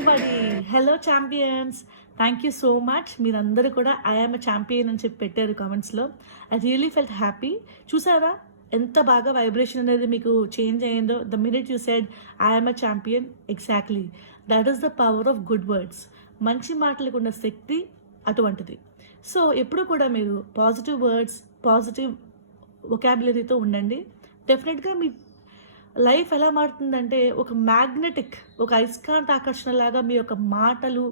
Everybody. Hello champions. Thank you so much. మీరందరూ కూడా I am ఎ champion అని చెప్పి పెట్టారు కామెంట్స్లో. I really felt happy. చూసారా ఎంత బాగా వైబ్రేషన్ అనేది మీకు చేంజ్ అయ్యిందో the minute you said I am a champion. Exactly that is the power of good words. మంచి మాటలకు ఉన్న శక్తి అటువంటిది. సో ఎప్పుడు కూడా మీరు పాజిటివ్ వర్డ్స్, పాజిటివ్ వొకాబులరీతో ఉండండి. డెఫినెట్గా మీ లైఫ్ ఎలా మారుతుందంటే ఒక మ్యాగ్నెటిక్, ఒక అయస్కాంత ఆకర్షణ లాగా మీ యొక్క మాటలు,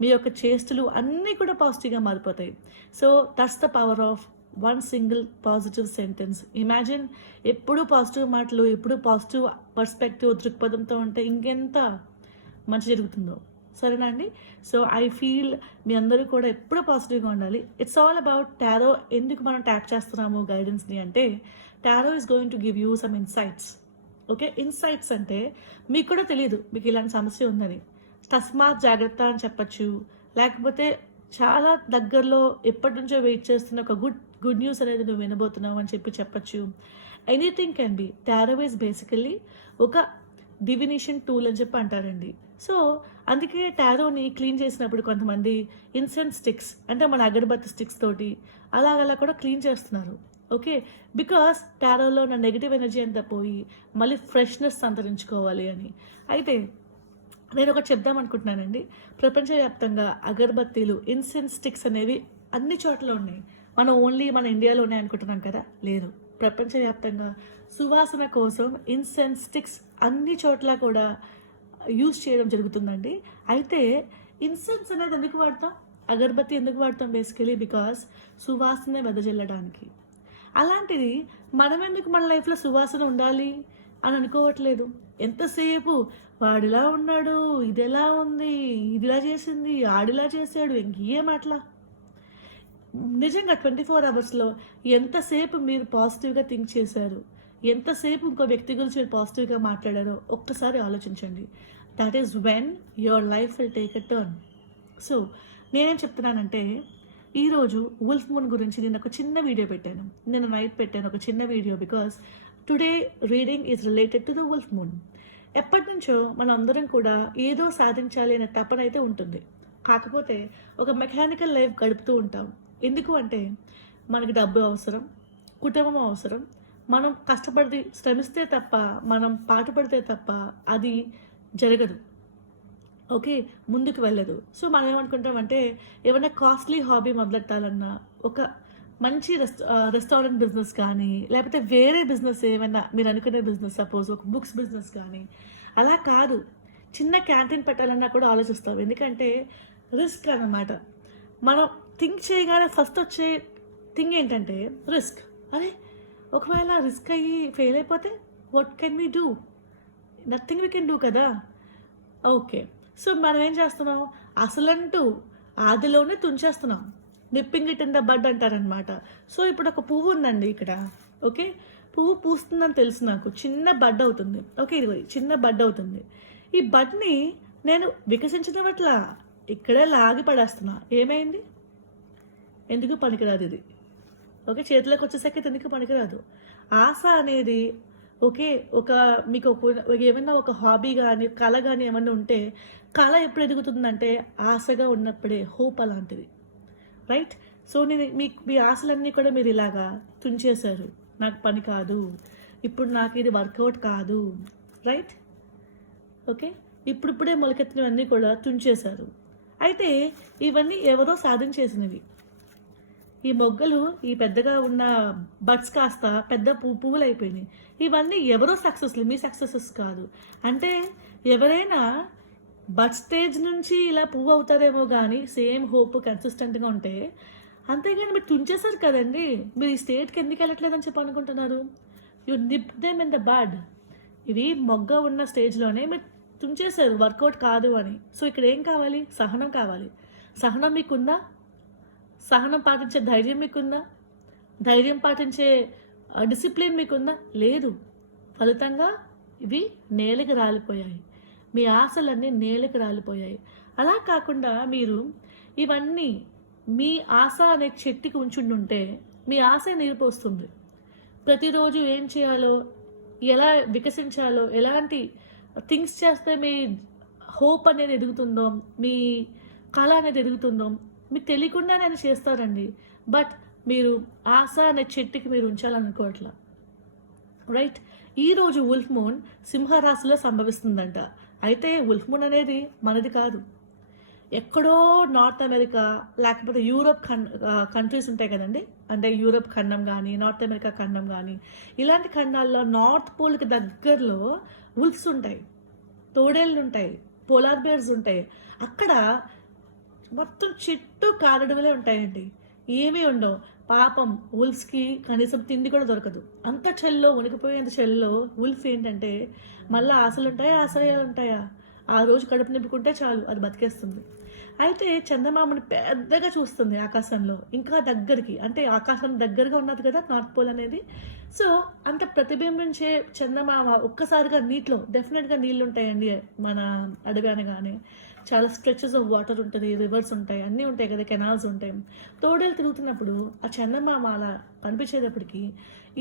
మీ యొక్క చేష్టలు అన్నీ కూడా పాజిటివ్గా మారిపోతాయి. So that's the power of one single positive sentence. Imagine ఎప్పుడు పాజిటివ్ మాటలు, ఎప్పుడు పాజిటివ్ పర్స్పెక్టివ్ దృక్పథంతో ఉంటే ఇంకెంత మంచి జరుగుతుందో. సరేనా అండి? సో ఐ ఫీల్ మీ అందరూ కూడా ఎప్పుడూ పాజిటివ్గా ఉండాలి. It's all about tarot. ఎందుకు మనం ట్యాప్ చేస్తున్నాము గైడెన్స్ని అంటే, tarot is going to give you some insights. Okay, insights అంటే మీకు కూడా తెలియదు మీకు ఇలాంటి సమస్య ఉందని. తస్మాత్ జాగ్రత్త అని చెప్పచ్చు, లేకపోతే చాలా దగ్గరలో ఎప్పటి నుంచో వెయిట్ చేస్తున్న ఒక గుడ్ న్యూస్ అనేది నువ్వు వినబోతున్నావు అని చెప్పచ్చు. Anything can be. Tarot is basically ఒక డివినేషన్ టూల్ అని చెప్పి అంటారండి. సో అందుకే టారోని క్లీన్ చేసినప్పుడు కొంతమంది ఇన్సెన్స్ స్టిక్స్, అంటే మన అగరబత్తి స్టిక్స్ తోటి అలాగలా కూడా క్లీన్ చేస్తున్నారు. ఓకే, బికాస్ టారోలో ఉన్న నెగిటివ్ ఎనర్జీ అంతా పోయి మళ్ళీ ఫ్రెష్నెస్ సంతరించుకోవాలి అని. అయితే నేను ఒకటి చెప్దాం అనుకుంటున్నానండి. ప్రపంచవ్యాప్తంగా అగరబత్తీలు, ఇన్సెన్స్ స్టిక్స్ అనేవి అన్ని చోట్ల ఉన్నాయి. మనం ఓన్లీ మన ఇండియాలో ఉన్నాయి అనుకుంటున్నాం కదా, లేదు. ప్రపంచవ్యాప్తంగా సువాసన కోసం ఇన్సెన్స్ స్టిక్స్ అన్ని చోట్ల కూడా యూజ్ చేయడం జరుగుతుందండి. అయితే ఇన్సెన్స్ అనేది ఎందుకు వాడతాం, అగరబత్తి ఎందుకు వాడతాం? బేసికలీ బికాస్ సువాసన వెదజల్లడానికి. అలాంటిది మనం ఎందుకు మన లైఫ్లో సువాసన ఉండాలి అని అనుకోవట్లేదు. ఎంతసేపు వాడిలా ఉన్నాడు, ఇది ఎలా ఉంది, ఇదిలా చేసింది, ఆడిలా చేశాడు, ఇంకేం అట్లా. నిజంగా 24 అవర్స్లో ఎంతసేపు మీరు పాజిటివ్గా థింక్ చేశారు, ఎంతసేపు ఇంకో వ్యక్తి గురించి మీరు పాజిటివ్గా మాట్లాడారో ఒక్కసారి ఆలోచించండి. That is when your life will take a turn. So నేనేం చెప్తున్నానంటే, ఈరోజు వుల్ఫ్ మూన్ గురించి నేను ఒక చిన్న వీడియో పెట్టాను. నేను నైట్ పెట్టాను ఒక చిన్న video because today reading is related to the wolf moon. ఎప్పటి నుంచో మనం అందరం కూడా ఏదో సాధించాలి అనే తపన అయితే ఉంటుంది. కాకపోతే ఒక మెకానికల్ లైఫ్ గడుపుతూ ఉంటాం. ఎందుకు అంటే మనకి డబ్బు అవసరం, కుటుంబం అవసరం. మనం కష్టపడి శ్రమిస్తే తప్ప, మనం పాటుపడితే తప్ప అది జరగదు. ఓకే, ముందుకు వెళ్ళదు. సో మనం ఏమనుకుంటామంటే ఏమైనా కాస్ట్లీ హాబీ మొదలెట్టాలన్నా, ఒక మంచి రెస్టారెంట్ బిజినెస్ కానీ, లేకపోతే వేరే బిజినెస్ ఏమైనా మీరు అనుకునే బిజినెస్, సపోజ్ ఒక బుక్స్ బిజినెస్ కానీ, అలా కాదు చిన్న క్యాంటీన్ పెట్టాలన్నా కూడా ఆలోచిస్తాం. ఎందుకంటే రిస్క్ అన్నమాట. మనం థింక్ చేయగానే ఫస్ట్ వచ్చే థింగ్ ఏంటంటే రిస్క్. అదే ఒకవేళ రిస్క్ అయ్యి ఫెయిల్ అయిపోతే what can we do? Nothing we can do కదా. ఓకే, సో మనం ఏం చేస్తున్నాం, అసలంటూ ఆదిలోనే తుంచేస్తున్నాం. Nipping it in the bud అంటారనమాట. సో ఇప్పుడు ఒక పువ్వు ఉందండి ఇక్కడ. ఓకే, పువ్వు పూస్తుందని తెలుసు నాకు, చిన్న బడ్ అవుతుంది. ఓకే, ఇది చిన్న బడ్ అవుతుంది. ఈ బడ్ని నేను వికసించదవట్లా, ఇక్కడే లాగి పడేస్తున్నా. ఏమైంది? ఎందుకు పనికిరాదు ఇది. ఓకే, చేతిలోకి వచ్చేసరికి ఎందుకు పనికిరాదు. ఆశ అనేది ఓకే, మీకు ఏమైనా ఒక హాబీ కానీ, కళ కానీ ఏమన్నా ఉంటే, కళ ఎప్పుడు ఎదుగుతుందంటే ఆశగా ఉన్నప్పుడే. హోప్ అలాంటిది, రైట్? సో నేను మీ ఆశలన్నీ కూడా మీరు ఇలాగా తుంచేశారు. నాకు పని కాదు, ఇప్పుడు నాకు ఇది వర్కౌట్ కాదు, రైట్? ఓకే, ఇప్పుడిప్పుడే మొలకెత్తినవన్నీ కూడా తుంచేశారు. అయితే ఇవన్నీ ఎవరో సాధించేసినవి. ఈ మొగ్గలు, ఈ పెద్దగా ఉన్న బడ్స్ కాస్త పెద్ద పువ్వులు అయిపోయినాయి. ఇవన్నీ ఎవరో సక్సెస్లు, మీ సక్సెసెస్ కాదు. అంటే ఎవరైనా బడ్ స్టేజ్ నుంచి ఇలా పువ్వు అవుతారేమో కానీ సేమ్ హోప్ కన్సిస్టెంట్గా ఉంటే, అంతేగాని మీరు తుంచేశారు కదండి. మీరు ఈ స్టేట్కి ఎందుకు వెళ్ళట్లేదని చెప్పి అనుకుంటున్నారు? You nip them in the bud. ఇవి మొగ్గ ఉన్న స్టేజ్లోనే మీరు తుంచేశారు, వర్కౌట్ కాదు అని. సో ఇక్కడ ఏం కావాలి? సహనం కావాలి. సహనం మీకుందా? సహనం పాటించే ధైర్యం మీకుందా? ధైర్యం పాటించే డిసిప్లిన్ మీకుందా? లేదు. ఫలితంగా ఇవి నేలకి రాలిపోయాయి. మీ ఆశలన్నీ నేలకి రాలిపోయాయి. అలా కాకుండా మీరు ఇవన్నీ మీ ఆశ అనే చెట్టుకి ఉంచుండుంటే మీ ఆశ నీరుపోస్తుంది. ప్రతిరోజు ఏం చేయాలో, ఎలా వికసించాలో, ఎలాంటి థింగ్స్ చేస్తే మీ హోప్ అనేది ఎదుగుతుందో, మీ కళ అనేది ఎదుగుతుందో మీకు తెలియకుండానే ఆయన చేస్తారండి. బట్ మీరు ఆశ అనే చెట్టుకి మీరు ఉంచాలనుకోవట్లా, రైట్? ఈరోజు వుల్ఫ్ మూన్ సింహరాశిలో సంభవిస్తుందంట. అయితే వుల్ఫ్ మూన్ అనేది మనది కాదు, ఎక్కడో నార్త్ అమెరికా లేకపోతే యూరోప్ కంట్రీస్ ఉంటాయి కదండి, అంటే యూరోప్ ఖండం కానీ నార్త్ అమెరికా ఖండం కానీ ఇలాంటి ఖండాల్లో నార్త్ పోల్కి దగ్గరలో వుల్ఫ్స్ ఉంటాయి, తోడేళ్ళు ఉంటాయి, పోలార్ బేర్స్ ఉంటాయి. అక్కడ మొత్తం చెట్టు కారడవులే ఉంటాయండి, ఏమీ ఉండవు. పాపం వుల్ఫ్స్కి కనీసం తిండి కూడా దొరకదు. అంత చల్లో వణికిపోయేంత చల్లో వుల్ఫ్ ఏంటంటే మళ్ళీ ఆశలు ఉంటాయా ఆశయాలు ఉంటాయా, ఆ రోజు కడుపు నింపుకుంటే చాలు అది బతికేస్తుంది. అయితే చందమామని పెద్దగా చూస్తుంది ఆకాశంలో, ఇంకా దగ్గరికి, అంటే ఆకాశం దగ్గరగా ఉన్నది కదా నార్త్ పోల్ అనేది. సో అంత ప్రతిబింబించే చందమామ ఒక్కసారిగా నీటిలో, డెఫినెట్గా నీళ్ళు ఉంటాయండి మన అడవి అనగానే, చాలా స్ట్రెచెస్ ఆఫ్ వాటర్ ఉంటుంది, రివర్స్ ఉంటాయి, అన్నీ ఉంటాయి కదా, కెనాల్స్ ఉంటాయి. తోడేలు తిరుగుతున్నప్పుడు ఆ చందమామ అలా కనిపించేటప్పటికి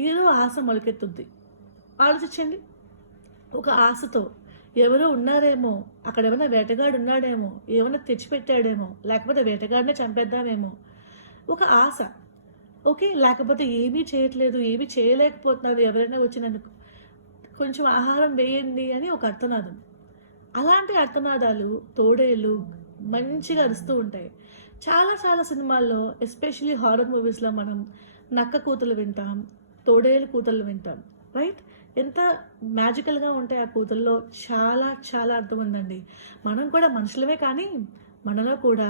ఏదో ఆశ మొలకెత్తుద్ది. ఆలోచించండి, ఒక ఆశతో ఎవరో ఉన్నారేమో, అక్కడ ఏమైనా వేటగాడు ఉన్నాడేమో, ఏమైనా తెచ్చిపెట్టాడేమో, లేకపోతే వేటగాడినే చంపేద్దామేమో, ఒక ఆశ. ఓకే, లేకపోతే ఏమీ చేయట్లేదు, ఏమీ చేయలేకపోతున్నారు, ఎవరైనా వచ్చి నన్ను కొంచెం ఆహారం వేయండి అని ఒక అర్థనాదం. అలాంటి అర్థనాదాలు తోడేళ్ళు మంచిగా అరుస్తూ ఉంటాయి. చాలా చాలా సినిమాల్లో, ఎస్పెషలీ హారర్ మూవీస్లో మనం నక్క కూతలు వింటాం, తోడేలు కూతలు వింటాం, రైట్? ఎంత మ్యాజికల్గా ఉంటాయి ఆ కూతుల్లో, చాలా చాలా అర్థం ఉందండి. మనం కూడా మనుషులమే, కానీ మనలో కూడా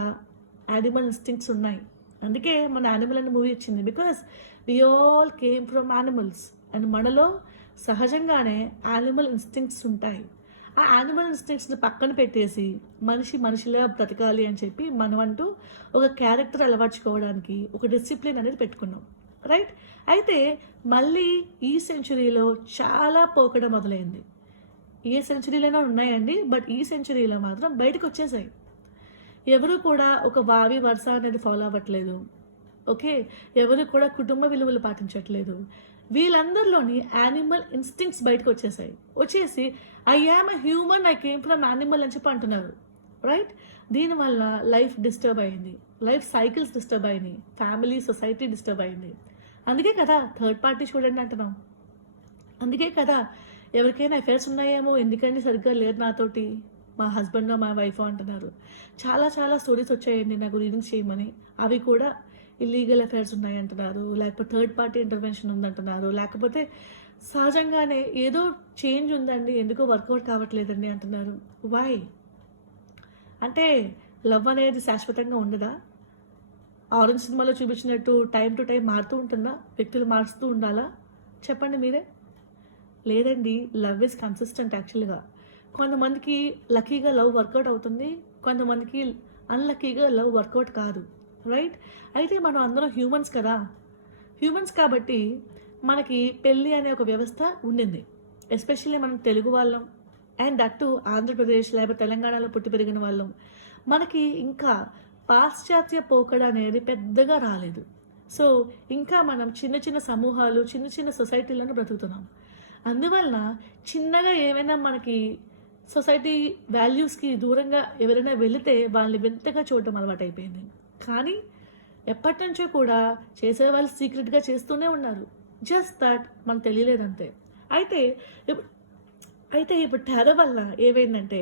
యానిమల్ ఇన్స్టింక్ట్స్ ఉన్నాయి. అందుకే మన యానిమల్ అనే మూవీ వచ్చింది, because we all came from animals. And మనలో సహజంగానే యానిమల్ ఇన్స్టింక్ట్స్ ఉంటాయి. ఆ యానిమల్ ఇన్స్టింక్ట్స్ని పక్కన పెట్టేసి మనిషిలా బ్రతకాలి అని చెప్పి మనం అంటూ ఒక క్యారెక్టర్ అలవర్చుకోవడానికి ఒక డిసిప్లిన్ అనేది పెట్టుకున్నాం, రైట్? అయితే మళ్ళీ ఈ సెంచురీలో చాలా పోకడ మొదలైంది. ఏ సెంచురీలోనే ఉన్నాయండి, బట్ ఈ సెంచురీలో మాత్రం బయటకు వచ్చేసాయి. ఎవరు కూడా ఒక వావి వరుస అనేది ఫాలో అవ్వట్లేదు, ఓకే? ఎవరు కూడా కుటుంబ విలువలు పాటించట్లేదు. వీళ్ళందరిలోని యానిమల్ ఇన్స్టింక్ట్స్ బయటకు వచ్చేసి I am a human, I came from animal అని చెప్పి అంటున్నారు, రైట్? దీనివల్ల లైఫ్ డిస్టర్బ్ అయింది, లైఫ్ సైకిల్స్ డిస్టర్బ్ అయినాయి, ఫ్యామిలీ సొసైటీ డిస్టర్బ్ అయింది. అందుకే కదా థర్డ్ పార్టీ చూడండి అంటున్నాం. అందుకే కదా ఎవరికైనా అఫైర్స్ ఉన్నాయేమో, ఎందుకండి సరిగ్గా లేరు నాతోటి, మా హస్బెండ్ మా వైఫ్ అంటున్నారు. చాలా చాలా స్టోరీస్ వచ్చాయండి నాకు రీడింగ్స్ చేయమని, అవి కూడా ఇల్లీగల్ అఫైర్స్ ఉన్నాయంటున్నారు, లేకపోతే థర్డ్ పార్టీ ఇంటర్వెన్షన్ ఉందంటున్నారు, లేకపోతే సహజంగానే ఏదో చేంజ్ ఉందండి, ఎందుకో వర్కౌట్ కావట్లేదండి అంటున్నారు. వై? అంటే లవ్ అనేది శాశ్వతంగా ఉండదా? ఆరెంజ్ సినిమాలో చూపించినట్టు టైం టు టైం మారుతూ ఉంటుందా? వ్యక్తులు మారుస్తూ ఉండాలా? చెప్పండి మీరే. లేదండి, లవ్ ఇస్ కన్సిస్టెంట్ యాక్చువల్గా. కొంతమందికి లక్కీగా లవ్ వర్కౌట్ అవుతుంది, కొంతమందికి అన్లక్కీగా లవ్ వర్కౌట్ కాదు, రైట్? అయితే మనం అందరం హ్యూమన్స్ కదా, హ్యూమన్స్ కాబట్టి మనకి పెళ్ళి అనే ఒక వ్యవస్థ ఉండింది. ఎస్పెషల్లీ మనం తెలుగు వాళ్ళం, అండ్ దట్టు ఆంధ్రప్రదేశ్ లేకపోతే తెలంగాణలో పుట్టి పెరిగిన వాళ్ళం, మనకి ఇంకా పాశ్చాత్య పోకడ అనేది పెద్దగా రాలేదు. సో ఇంకా మనం చిన్న చిన్న సమూహాలు, చిన్న చిన్న సొసైటీలను బ్రతుకుతున్నాం. అందువల్ల చిన్నగా ఏమైనా మనకి సొసైటీ వాల్యూస్కి దూరంగా ఎవరైనా వెళితే వాళ్ళని వింతగా చూడటం అలవాటు అయిపోయింది. కానీ ఎప్పటి నుంచో కూడా చేసేవాళ్ళు సీక్రెట్గా చేస్తూనే ఉన్నారు, జస్ట్ దట్ మనకు తెలియలేదంతే. అయితే ఇప్పుడు టెర్రర్ వల్ల ఏమైందంటే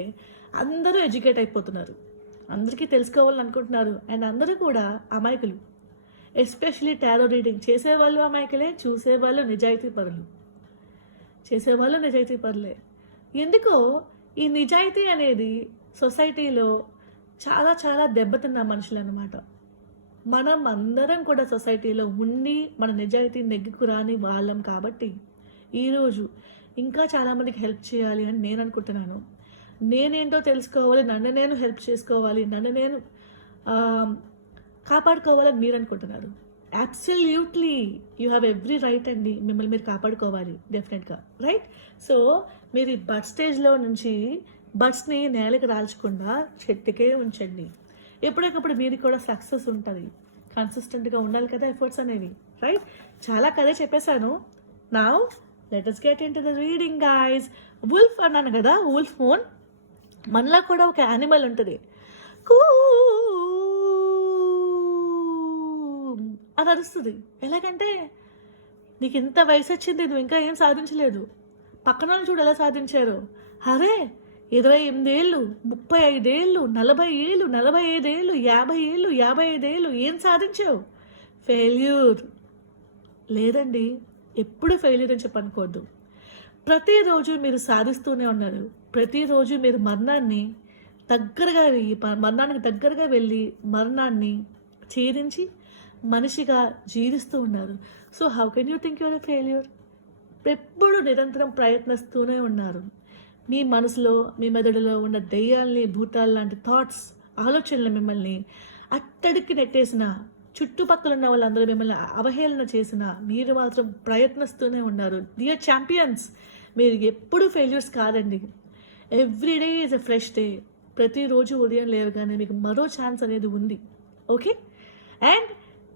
అందరూ ఎడ్యుకేట్ అయిపోతున్నారు, అందరికీ తెలుసుకోవాలని అనుకుంటున్నారు, అండ్ అందరూ కూడా అమాయకులు. ఎస్పెషలీ టారో రీడింగ్ చేసేవాళ్ళు అమాయకులే, చూసేవాళ్ళు నిజాయితీ పరులే. ఎందుకో ఈ నిజాయితీ అనేది సొసైటీలో చాలా చాలా దెబ్బతిన్న మనుషులు అన్నమాట. మనం అందరం కూడా సొసైటీలో ఉండి మన నిజాయితీ నెగ్గుకు రాని వాళ్ళం కాబట్టి ఈరోజు ఇంకా చాలామందికి హెల్ప్ చేయాలి అని నేను అనుకుంటున్నాను. నేనేంటో తెలుసుకోవాలి, నన్ను నేను హెల్ప్ చేసుకోవాలి, నన్ను నేను కాపాడుకోవాలని మీరు అనుకుంటున్నారు. Absolutely you have every right అండి, మిమ్మల్ని మీరు కాపాడుకోవాలి డెఫినెట్గా, రైట్? సో మీరు ఈ బర్త్ స్టేజ్లో నుంచి బర్డ్స్ని నేలకు రాల్చకుండా చెట్టుకే ఉంచండి. ఎప్పటికప్పుడు మీరు కూడా సక్సెస్ ఉంటుంది. కన్సిస్టెంట్గా ఉండాలి కదా ఎఫర్ట్స్ అనేవి, రైట్? చాలా కదే చెప్పేశాను. Now let us get into the reading guys. Wolf అన్నాను కదా, వుల్ఫ్ మూన్ మనలో కూడా ఒక యానిమల్ ఉంటుంది, కూ అది అరుస్తుంది. ఎలాగంటే నీకు ఇంత వయసు వచ్చింది, నువ్వు ఇంకా ఏం సాధించలేదు, పక్కన వాళ్ళు చూడు ఎలా సాధించారు. అరే 28 ఏళ్ళు, 35 ఏళ్ళు, 40 ఏళ్ళు, 45 ఏళ్ళు, 50 ఏళ్ళు, 55 ఏళ్ళు, ఏం సాధించావు? ఫెయిల్యూర్ లేదండి. ఎప్పుడు ఫెయిల్యూర్ అని చెప్పనుకోవద్దు. ప్రతిరోజు మీరు సాధిస్తూనే ఉన్నారు. ప్రతిరోజు మీరు మరణానికి దగ్గరగా వెళ్ళి మరణాన్ని ఛేదించి మనిషిగా జీవిస్తూ ఉన్నారు. So how can you think your a failure? ఎప్పుడు నిరంతరం ప్రయత్నిస్తూనే ఉన్నారు. మీ మనసులో, మీ మెదడులో ఉన్న దెయ్యాల్ని, భూతాలు లాంటి థాట్స్, ఆలోచనలు మిమ్మల్ని అట్టడికి నెట్టేసిన, చుట్టుపక్కల ఉన్న వాళ్ళందరూ మిమ్మల్ని అవహేళన చేసిన, మీరు మాత్రం ప్రయత్నిస్తూనే ఉన్నారు. డియర్ ఛాంపియన్స్, మీరు ఎప్పుడు ఫెయిల్యూర్స్ కాదండి. Everyday is a fresh day. ప్రతిరోజు ఉదయం లేవగానే మీకు మరో ఛాన్స్ అనేది ఉంది. ఓకే. అండ్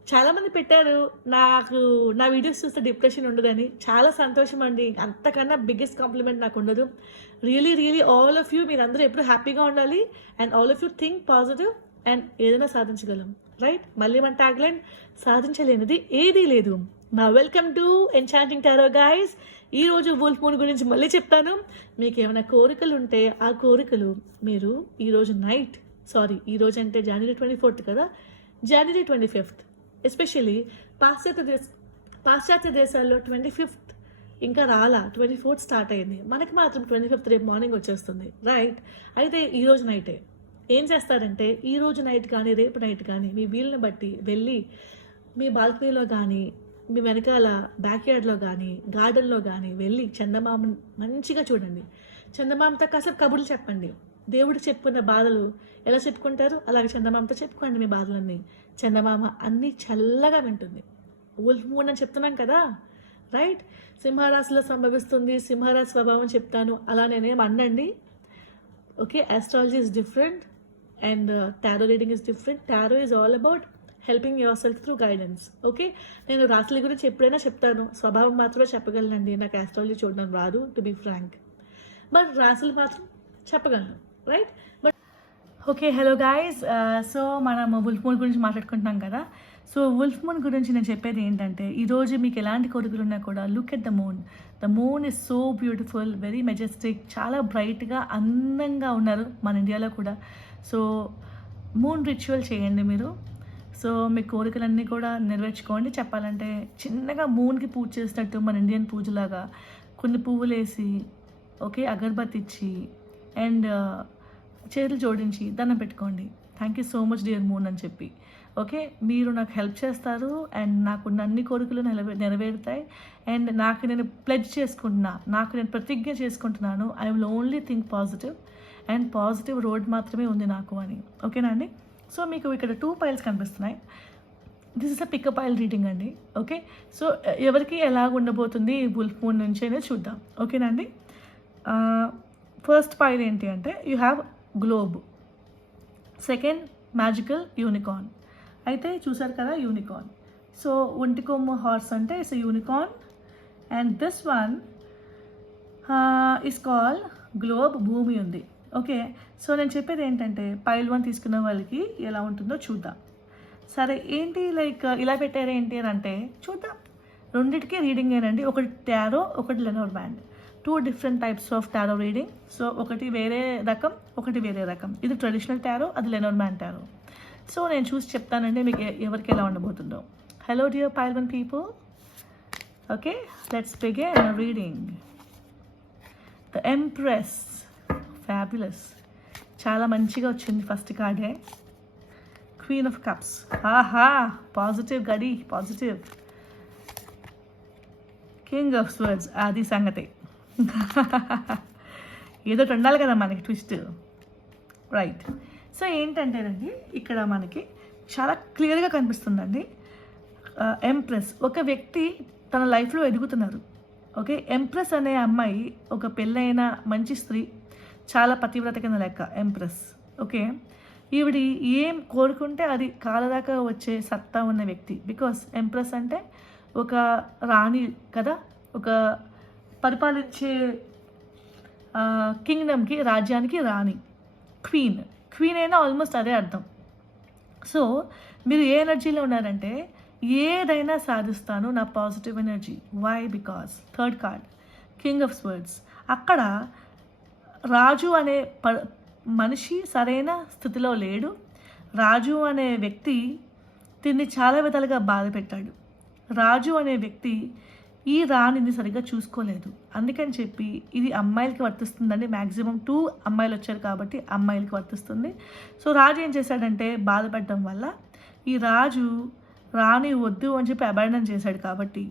చాలామంది పెట్టారు నాకు నా వీడియోస్ చూస్తే డిప్రెషన్ ఉండదని. చాలా సంతోషం అండి. అంతకన్నా బిగ్గెస్ట్ కాంప్లిమెంట్ నాకు ఉండదు. రియలీ ఆల్ ఆఫ్ యూ, మీరందరూ ఎప్పుడు హ్యాపీగా ఉండాలి. And all of you think positive and ఏదైనా సాధించగలం. రైట్? మళ్ళీ మన ట్యాగ్లైన్, సాధించలేనిది ఏదీ లేదు. నా welcome to enchanting tarot guys. ఈరోజు వుల్ఫ్ మూన్ గురించి మళ్ళీ చెప్తాను. మీకు ఏమైనా కోరికలు ఉంటే ఆ కోరికలు మీరు ఈరోజు ఈరోజు అంటే January 24th కదా, January 25th ఎస్పెషల్లీ పాశ్చాత్య దేశాల్లో 25th ఇంకా రాలా, 24th స్టార్ట్ అయింది. మనకి మాత్రం 25th రేపు మార్నింగ్ వచ్చేస్తుంది. రైట్? అయితే ఈరోజు నైటే ఏం చేస్తారంటే, ఈరోజు నైట్ కానీ రేపు నైట్ కానీ మీ వీలుని బట్టి వెళ్ళి మీ బాల్కనీలో కానీ, మీ వెనకాల బ్యాక్యార్డ్లో కానీ, గార్డెన్లో కానీ వెళ్ళి చందమామను మంచిగా చూడండి. చందమామతో కాసేపు కబుర్లు చెప్పండి. దేవుడికి చెప్పుకున్న బాధలు ఎలా చెప్పుకుంటారు, అలాగే చందమామతో చెప్పుకోండి మీ బాధలన్నీ. చందమామ అన్నీ చల్లగా వింటుంది. వుల్ఫ్ మూన్ అని చెప్తున్నాం కదా, రైట్? సింహరాశిలో సంభవిస్తుంది, సింహరాశి స్వభావం చెప్తాను అలా నేనేం అన్నండి. Okay, astrology is different and tarot reading is different. Tarot is all about helping yourself through guidance. Okay, నేను రాశుల గురించి ఎప్పుడైనా చెప్తాను, స్వభావం మాత్రమే చెప్పగలనండి. నాకు ఆస్ట్రాలజీ చూడడం రాదు, టు బీ ఫ్రాంక్. బట్ రాశులు మాత్రం చెప్పగలను. Right? But okay, hello guys. So మనం వుల్ఫ్ మూన్ గురించి మాట్లాడుకుంటున్నాం కదా. సో వుల్ఫ్ మూన్ గురించి నేను చెప్పేది ఏంటంటే, ఈరోజు మీకు ఎలాంటి కోరికలు ఉన్నా కూడా look at the moon. The moon is so beautiful, very Majestic, చాలా బ్రైట్గా, అందంగా ఉన్నారు మన ఇండియాలో కూడా. సో మూన్ రిచువల్ చేయండి మీరు. సో మీ కోరికలన్నీ కూడా నెరవేర్చుకోండి. చెప్పాలంటే చిన్నగా మూన్కి పూజ చేసినట్టు మన ఇండియన్ పూజలాగా కొన్ని పువ్వులు వేసి, ఓకే, అగరబత్తి ఇచ్చి అండ్ చేతులు జోడించి దండం పెట్టుకోండి. Thank you so much dear moon అని చెప్పి. ఓకే, మీరు నాకు హెల్ప్ చేస్తారు అండ్ నాకు అన్ని కోరికలు నెరవేరుతాయి. అండ్ నేను ప్లెడ్జ్ చేసుకుంటున్నా, నేను ప్రతిజ్ఞ చేసుకుంటున్నాను, I will only think positive and positive road మాత్రమే ఉంది నాకు అని. ఓకేనా అండి? సో మీకు ఇక్కడ 2 piles కనిపిస్తున్నాయి. This is a pickup pile reading అండి. ఓకే, సో ఎవరికి ఎలాగ ఉండబోతుంది వుల్ఫ్ మూన్ నుంచి అనేది చూద్దాం. ఓకేనా అండి? ఫస్ట్ పైల్ ఏంటి అంటే, you have globe. Second magical unicorn. అయితే చూసారు కదా యూనికార్న్. సో ఒంటికొమ్మ హార్స్ అంటే it's unicorn and this one is call globe. భూమి ఉంది. ఓకే, సో నేను చెప్పేది ఏంటంటే, పైల్ 1 తీసుకున్న వాళ్ళకి ఎలా ఉంటుందో చూద్దాం. సరే, ఏంటి లైక్ ఇలా పెట్టారు ఏంటి అని అంటే చూద్దాం. రెండింటికి రీడింగ్ ఏనండి, ఒకటి టారో, ఒకటి లెనోర్మాండ్. 2 different types of tarot reading. So ఒకటి వేరే రకం, ఒకటి వేరే రకం. ఇది ట్రెడిషనల్ టారో, అది లెనోర్మాండ్ టారో. సో నేను చూసి చెప్తానండి మీకు ఎవరికి ఎలా ఉండబోతుందో. Hello dear pile 1 people. Okay, let's begin reading. The empress. Fabulous, చాలా మంచిగా వచ్చింది ఫస్ట్ కార్డే. Queen of cups. ఆహా, పాజిటివ్ గడి, పాజిటివ్. King of swords. అది సంగతి. ఏదో ఉండాలి కదా మనకి ట్విస్ట్. రైట్? సో ఏంటంటేనండి, ఇక్కడ మనకి చాలా క్లియర్గా కనిపిస్తుందండి. ఎంప్రెస్, ఒక వ్యక్తి తన లైఫ్లో ఎదుగుతున్నారు. ఓకే, ఎంప్రెస్ అనే అమ్మాయి ఒక పెళ్ళైన మంచి స్త్రీ, చాలా పతివ్రత కింద లెక్క ఎంప్రెస్. ఓకే, ఈవిడి ఏం కోరుకుంటే అది కాలదాకా వచ్చే సత్తా ఉన్న వ్యక్తి. బికాస్ ఎంప్రెస్ అంటే ఒక రాణి కదా, ఒక పరిపాలించే కింగ్డమ్కి, రాజ్యానికి రాణి. క్వీన్. క్వీన్ అయినా ఆల్మోస్ట్ అదే అర్థం. సో మీరు ఏ ఎనర్జీలో ఉన్నారంటే ఏదైనా సాధిస్తాను, నా positive energy. Why? Because third card king of swords. అక్కడ రాజు అనే మనిషి సరైన స్థితిలో లేడు. రాజు అనే వ్యక్తి దీన్ని చాలా విధాలుగా బాధ పెట్టాడు. రాజు అనే వ్యక్తి ఈ రాణిని సరిగ్గా చూసుకోలేదు. అందుకని చెప్పి ఇది అమ్మాయిలకి వర్తిస్తుందండి. మ్యాక్సిమం 2 అమ్మాయిలు వచ్చారు కాబట్టి అమ్మాయిలకి వర్తిస్తుంది. సో రాజు ఏం చేశాడంటే బాధపడడం వల్ల ఈ రాజు రాణి వద్దు అని చెప్పి అబాండన్ చేశాడు. కాబట్టి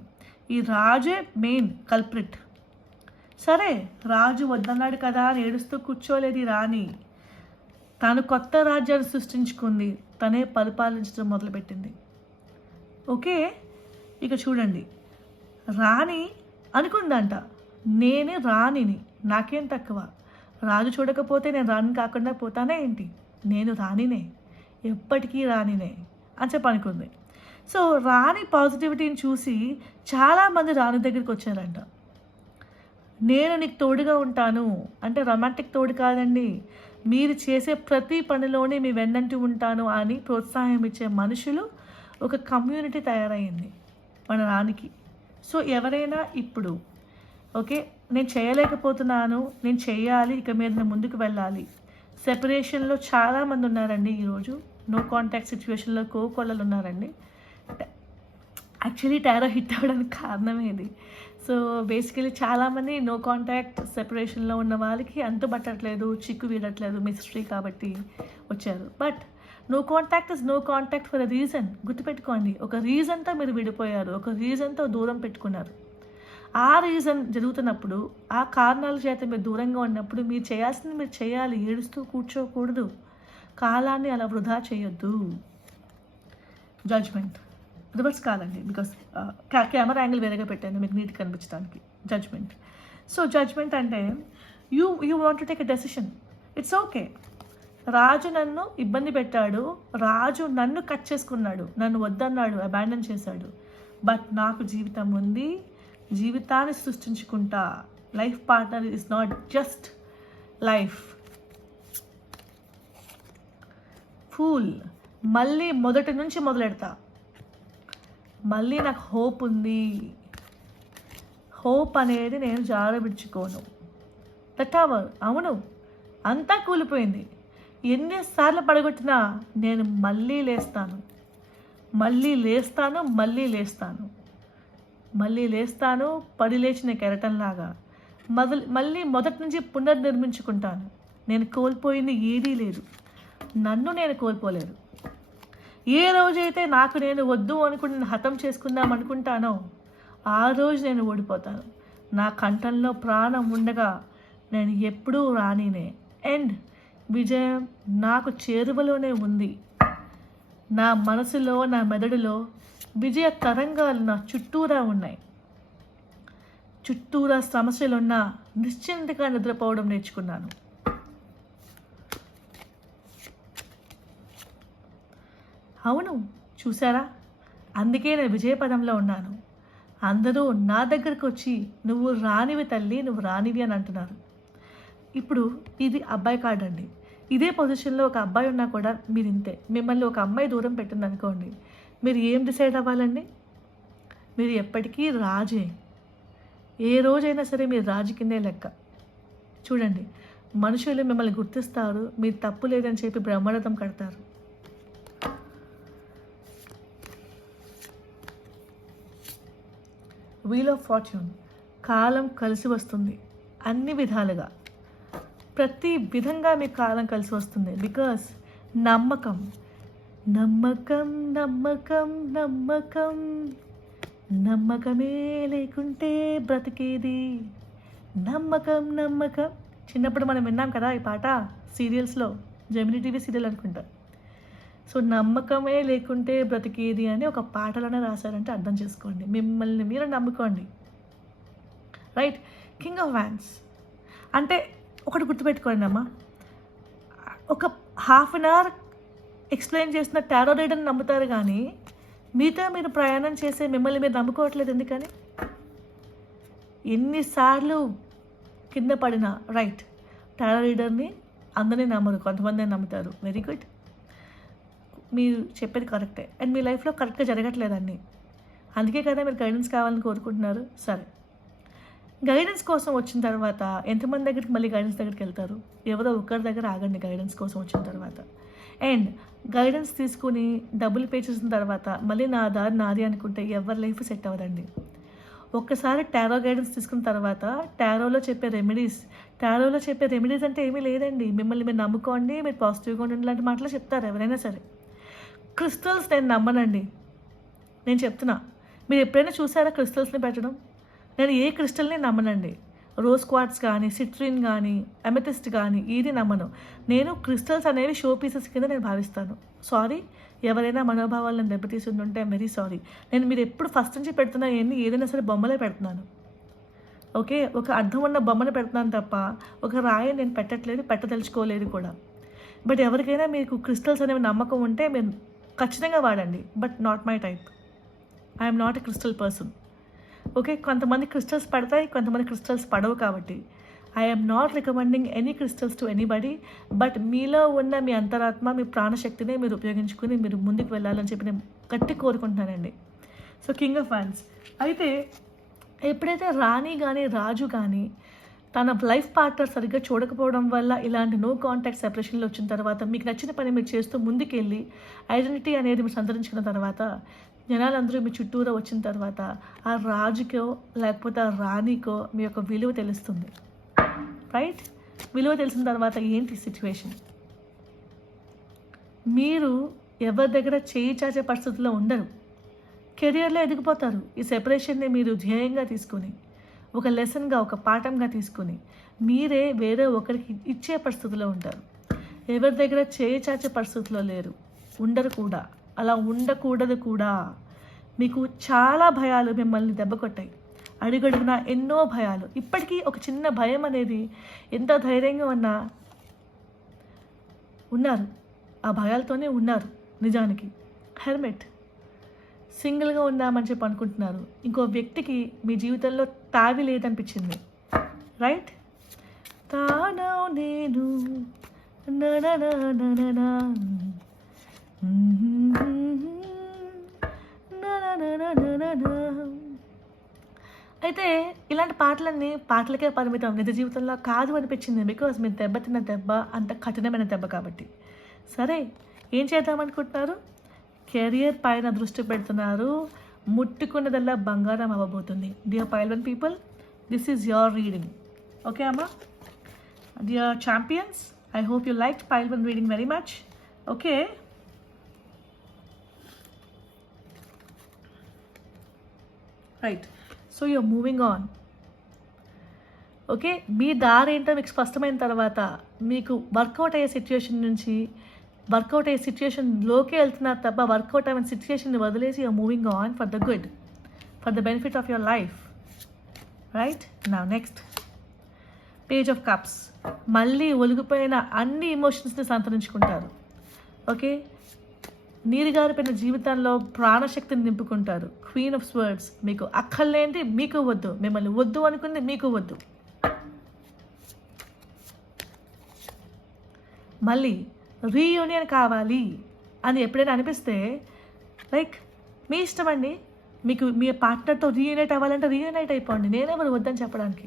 ఈ రాజే మెయిన్ కల్ప్రిట్. సరే, రాజు వద్దన్నాడు కదా అని ఏడుస్తూ కూర్చోలేదు ఈ రాణి. తాను కొత్త రాజ్యాన్ని సృష్టించుకుంది, తనే పరిపాలించడం మొదలుపెట్టింది. ఓకే, ఇక చూడండి, రాణి అనుకుందంట నేనే రాణిని, నాకేం తక్కువ, రాజు చూడకపోతే నేను రాణిని కాకుండా పోతానే ఏంటి, నేను రాణినే, ఎప్పటికీ రాణినే అని చెప్పి అనుకుంది. సో రాణి పాజిటివిటీని చూసి చాలామంది రాణి దగ్గరికి వచ్చారంట. నేను నీకు తోడుగా ఉంటాను అంటే రొమాంటిక్ తోడు కాదండి, మీరు చేసే ప్రతి పనిలోనే మీ వెన్నంటూ ఉంటాను అని ప్రోత్సాహం ఇచ్చే మనుషులు ఒక కమ్యూనిటీ తయారైంది మన రాణికి. సో ఎవరైనా ఇప్పుడు ఓకే నేను చేయలేకపోతున్నాను, నేను చేయాలి, ఇక మీద నేను ముందుకు వెళ్ళాలి. సెపరేషన్లో చాలామంది ఉన్నారండి ఈరోజు. నో కాంటాక్ట్ సిచ్యువేషన్లో కోకొల్లలు ఉన్నారండి. యాక్చువల్లీ టారో హిట్ అవ్వడానికి కారణమే ఇది. సో బేసికలీ చాలామంది నో కాంటాక్ట్ సెపరేషన్లో ఉన్న వాళ్ళకి అంతుబట్టట్లేదు, చిక్కు వీడట్లేదు, మిస్టరీ కాబట్టి వచ్చారు. But no contact is no contact for a reason. గుర్తుపెట్టుకోండి, ఒక రీజన్తో మీరు విడిపోయారు, ఒక రీజన్తో దూరం పెట్టుకున్నారు. ఆ రీజన్ జరుగుతున్నప్పుడు, ఆ కారణాల చేత మీరు దూరంగా ఉన్నప్పుడు మీరు చేయాల్సింది మీరు చేయాలి. ఏడుస్తూ కూర్చోకూడదు, కాలాన్ని అలా వృధా చేయొద్దు. జడ్జ్మెంట్ రివర్స్ కాదండి, బికాస్ కెమెరా యాంగిల్ వేరేగా పెట్టాను మీకు నీట్గా కనిపించడానికి. జడ్జ్మెంట్. సో జడ్జ్మెంట్ అంటే you want to take a decision. It's okay. Raju నన్ను ఇబ్బంది పెట్టాడు, రాజు నన్ను కట్ చేసుకున్నాడు, నన్ను వద్దన్నాడు, అబాండన్ చేశాడు. బట్ నాకు జీవితం ఉంది, జీవితాన్ని సృష్టించుకుంటా. Life partner is not just life. Fool. మళ్ళీ మొదటి నుంచి మొదలెడతా. మళ్ళీ నాకు హోప్ ఉంది. హోప్ అనేది నేను జారవిడుచుకోను. The tower. అవును, అంతా కూలిపోయింది, ఎన్నిసార్లు పడగొట్టినా నేను మళ్ళీ లేస్తాను, మళ్ళీ లేస్తాను, మళ్ళీ లేస్తాను, మళ్ళీ లేస్తాను. పడి లేచిన కెరటంలాగా మళ్ళీ మొదటి నుంచి పునర్నిర్మించుకుంటాను. నేను కోల్పోయింది ఏదీ లేదు, నన్ను నేను కోల్పోలేదు. ఏ రోజైతే నాకు నేను వద్దు అనుకుని నేను హతం చేసుకుందాం అనుకుంటానో ఆ రోజు నేను ఓడిపోతాను. నా కంఠంలో ప్రాణం ఉండగా నేను ఎప్పుడూ రానినే. అండ్ విజయం నాకు చేరువలోనే ఉంది. నా మనసులో, నా మెదడులో విజయ తరంగాలు నా చుట్టూరా ఉన్నాయి. చుట్టూరా సమస్యలున్నా నిశ్చింతగా నిద్రపోవడం నేర్చుకున్నాను. అవును, చూసారా, అందుకే నేను విజయపదంలో ఉన్నాను. అందరూ నా దగ్గరకు వచ్చి నువ్వు రానివి తల్లి, నువ్వు రానివి అని అంటున్నారు. ఇప్పుడు ఇది అబ్బాయి కార్డ్ అండి. ఇదే పొజిషన్లో ఒక అబ్బాయి ఉన్నా కూడా మీరు ఇంతే. మిమ్మల్ని ఒక అమ్మాయి దూరం పెట్టింది అనుకోండి, మీరు ఏం డిసైడ్ అవ్వాలండి? మీరు ఎప్పటికీ రాజే. ఏ రోజైనా సరే మీరు రాజు కిందే లెక్క. చూడండి, మనుషులు మిమ్మల్ని గుర్తిస్తారు, మీరు తప్పు లేదని చెప్పి బ్రహ్మరథం కడతారు. Wheel of fortune. కాలం కలిసి వస్తుంది అన్ని విధాలుగా, ప్రతి విధంగా మీకు కాలం కలిసి వస్తుంది. బికాస్ నమ్మకం, నమ్మకం, నమ్మకం, నమ్మకం, నమ్మకమే లేకుంటే బ్రతికేది. నమ్మకం, నమ్మకం. చిన్నప్పుడు మనం విన్నాం కదా ఈ పాట సీరియల్స్లో, జెమినీ టీవీ సీరియల్ అనుకుంటా. సో నమ్మకమే లేకుంటే బ్రతికేది అని ఒక పాటలోనే రాశారంటే అర్థం చేసుకోండి. మిమ్మల్ని మీరు నమ్ముకోండి. రైట్. కింగ్ ఆఫ్ వ్యాండ్స్ అంటే ఒకటి గుర్తుపెట్టుకోండి అమ్మా, ఒక హాఫ్ అన్ అవర్ ఎక్స్ప్లెయిన్ చేసిన టారో రీడర్ని నమ్ముతారు కానీ మీతో మీరు ప్రయాణం చేసే మిమ్మల్ని మీరు నమ్ముకోవట్లేదు. ఎందుకని? ఎన్నిసార్లు కింద పడినా రైట్ టారో రీడర్ని అందరినీ నమ్మరు, కొంతమంది నమ్ముతారు. వెరీ గుడ్, మీరు చెప్పేది కరెక్టే. అండ్ మీ లైఫ్లో కరెక్ట్గా జరగట్లేదండి, అందుకే కదా మీరు గైడెన్స్ కావాలని కోరుకుంటున్నారు. సరే, గైడెన్స్ కోసం వచ్చిన తర్వాత ఎంతమంది దగ్గరికి మళ్ళీ గైడెన్స్ దగ్గరికి వెళ్తారు? ఎవరో ఒకరి దగ్గర ఆగండి గైడెన్స్ కోసం వచ్చిన తర్వాత. అండ్ గైడెన్స్ తీసుకుని డబ్బులు పే చేసిన తర్వాత మళ్ళీ నా దారి నాది అనుకుంటే ఎవరి లైఫ్ సెట్ అవ్వదండి. ఒక్కసారి టారో గైడెన్స్ తీసుకున్న తర్వాత టారోలో చెప్పే రెమెడీస్ అంటే ఏమీ లేదండి. మిమ్మల్ని మీరు నమ్ముకోండి, మీరు పాజిటివ్గా ఉండండి లాంటి మాటలు చెప్తారు ఎవరైనా సరే. క్రిస్టల్స్ నేను నమ్మనండి, నేను చెప్తున్నా. మీరు ఎప్పుడైనా చూసారా క్రిస్టల్స్ని పెట్టడం? నేను ఏ క్రిస్టల్ని నమ్మనండి. రోజ్ క్వార్ట్స్ కానీ, సిట్రిన్ కానీ, అమెథిస్ట్ కానీ ఏది నమ్మను. నేను క్రిస్టల్స్ అనేవి షో పీసెస్ కింద నేను భావిస్తాను. సారీ, ఎవరైనా మనోభావాలను దెబ్బతీసి ఉంటే ఐమ్ వెరీ సారీ. నేను మీరు ఎప్పుడు ఫస్ట్ నుంచి పెడుతున్నా ఏదైనా సరే బొమ్మలే పెడుతున్నాను. ఓకే, ఒక అర్థం ఉన్న బొమ్మను పెడుతున్నాను తప్ప ఒక రాయి నేను పెట్టదలుచుకోలేదు కూడా. బట్ ఎవరికైనా మీకు క్రిస్టల్స్ అనేవి నమ్మకం ఉంటే మీరు ఖచ్చితంగా వాడండి, but not my type. I'm not a crystal person. Okay, కొంతమంది క్రిస్టల్స్ పడతాయి, కొంతమంది క్రిస్టల్స్ పడవు. కాబట్టి I'm not recommending any crystals to anybody. But మీలో ఉన్న మీ అంతరాత్మ, మీ ప్రాణశక్తిని మీరు ఉపయోగించుకుని మీరు ముందుకు వెళ్ళాలని చెప్పి నేను గట్టి కోరుకుంటున్నానండి. సో కింగ్ ఆఫ్ వాండ్స్ అయితే ఎప్పుడైతే రాణి కానీ రాజు కానీ తన లైఫ్ పార్ట్నర్ సరిగ్గా చూడకపోవడం వల్ల ఇలాంటి నో కాంటాక్ట్ సెపరేషన్లో వచ్చిన తర్వాత మీకు నచ్చిన పని మీరు చేస్తూ ముందుకెళ్ళి ఐడెంటిటీ అనేది మీరు సంతరించుకున్న తర్వాత జనాలందరూ మీ చుట్టూరా వచ్చిన తర్వాత ఆ రాజుకో లేకపోతే ఆ రాణికో మీ యొక్క విలువ తెలుస్తుంది. రైట్, విలువ తెలిసిన తర్వాత ఏంటి సిచ్యువేషన్? మీరు ఎవరి దగ్గర చేయి చాచే పరిస్థితుల్లో ఉండరు, కెరియర్లో ఎదిగిపోతారు. ఈ సెపరేషన్ని మీరు ధ్యేయంగా తీసుకొని, ఒక లెసన్గా, ఒక పాఠంగా తీసుకొని మీరే వేరే ఒకరికి ఇచ్చే పరిస్థితిలో ఉంటారు. ఎవరి దగ్గర చేయి చాచే పరిస్థితిలో లేరు, ఉండరు కూడా, అలా ఉండకూడదు కూడా. మీకు చాలా భయాలు మిమ్మల్ని దెబ్బ కొట్టాయి, అడుగడుగున ఎన్నో భయాలు. ఇప్పటికీ ఒక చిన్న భయం అనేది ఎంత ధైర్యంగా ఉన్నారు, ఆ భయాలతోనే ఉన్నారు. నిజానికి హెల్మెట్ సింగిల్గా ఉందామని చెప్పి అనుకుంటున్నారు. ఇంకో వ్యక్తికి మీ జీవితంలో తావి లేదనిపించింది. రైట్, తానా నేను అయితే ఇలాంటి పాటలన్నీ పాటలకే పరిమితం, నిజ జీవితంలో కాదు అనిపించింది. బికాజ్ మీరు దెబ్బతిన్న దెబ్బ అంత కఠినమైన దెబ్బ కాబట్టి. సరే, ఏం చేద్దామనుకుంటున్నారు? కెరియర్ పైన దృష్టి పెడుతున్నారు, ముట్టుకున్నదల్లా బంగారం అవ్వబోతుంది. Dear pile one people, this is your reading. Okay అమ్మా, dear champions, I hope you like pile one reading very much. Okay, right, so you're moving on. Okay, మీ దారి ఏంటో మీకు స్పష్టమైన తర్వాత మీకు వర్కౌట్ అయ్యే సిచ్యుయేషన్ నుంచి వర్కౌట్ అయ్యే సిచ్యుయేషన్లోకి వెళ్తున్నారు తప్ప వర్కౌట్ అయిన సిచ్యుయేషన్ని వదిలేసి you're moving on for the good, for the benefit of your life. Right, నా నెక్స్ట్ పేజ్ ఆఫ్ కప్స్. మళ్ళీ ఒలిగిపోయిన అన్ని ఎమోషన్స్ని సంతరించుకుంటారు. ఓకే, నీరుగారిపోయిన జీవితంలో ప్రాణశక్తిని నింపుకుంటారు. క్వీన్ ఆఫ్ స్వర్డ్స్, మీకు అక్కర్లేంటి మీకు వద్దు, మిమ్మల్ని వద్దు అనుకుంది మీకు వద్దు. మళ్ళీ రీయూనియన్ కావాలి అని ఎప్పుడైనా అనిపిస్తే లైక్ మీ ఇష్టం అండి, మీకు మీ పార్ట్నర్తో రీయూనైట్ అవ్వాలంటే రీయూనైట్ అయిపోండి, నేనెవరు వద్దని చెప్పడానికి.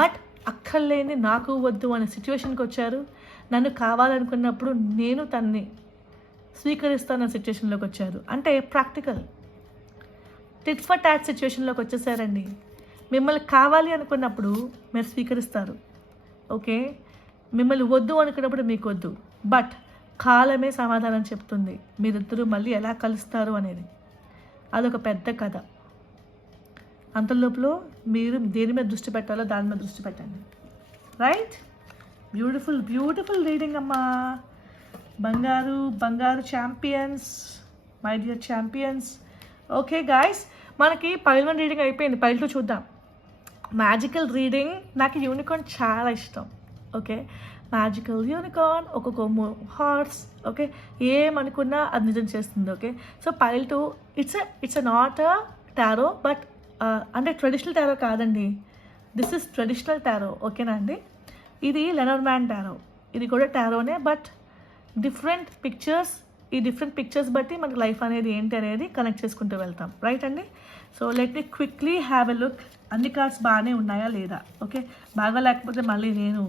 బట్ అక్కర్లేని నాకు వద్దు అనే సిచ్యువేషన్కి వచ్చారు. నన్ను కావాలనుకున్నప్పుడు నేను తన్ని స్వీకరిస్తాన సిచ్యువేషన్లోకి వచ్చారు. అంటే ప్రాక్టికల్ టిట్ ఫర్ టాట్ సిచ్యువేషన్లోకి వచ్చేసారండి. మిమ్మల్ని కావాలి అనుకున్నప్పుడు మీరు స్వీకరిస్తారు. ఓకే, మిమ్మల్ని వద్దు అనుకున్నప్పుడు మీకు వద్దు. బట్ కాలమే సమాధానం చెప్తుంది మీరిద్దరూ మళ్ళీ ఎలా కలుస్తారు అనేది. అదొక పెద్ద కథ. అంతలోపల మీరు దేని మీద దృష్టి పెట్టాలో దాని మీద దృష్టి పెట్టండి. రైట్, బ్యూటిఫుల్ బ్యూటిఫుల్ రీడింగ్ అమ్మా. బంగారు బంగారు champions, my dear champions. Okay guys, మనకి పైల్ 1 రీడింగ్ అయిపోయింది. పైల్ 2 చూద్దాం. మ్యాజికల్ రీడింగ్, నాకు యూనికార్న్ చాలా ఇష్టం. ఓకే, మ్యాజికల్ యూనికార్న్, ఒక్కొక్క హార్స్. ఓకే, ఏమనుకున్నా అది నిజం చేస్తుంది. Okay, so pile 2 it's not a tarot, but అంటే ట్రెడిషనల్ టారో కాదండి, దిస్ ఇస్ ట్రెడిషనల్ టారో. ఓకేనా అండి, ఇది లెనర్మాన్ టారో. ఇది కూడా టారోనే, బట్ డిఫరెంట్ పిక్చర్స్, ఈ డిఫరెంట్ పిక్చర్స్ బట్టి మనకి లైఫ్ అనేది ఏంటి అనేది కనెక్ట్ చేసుకుంటూ వెళ్తాం, రైట్ అండి. So let me quickly have a look. అన్ని కార్డ్స్ బాగానే ఉన్నాయా లేదా, ఓకే. బాగా లేకపోతే మళ్ళీ నేను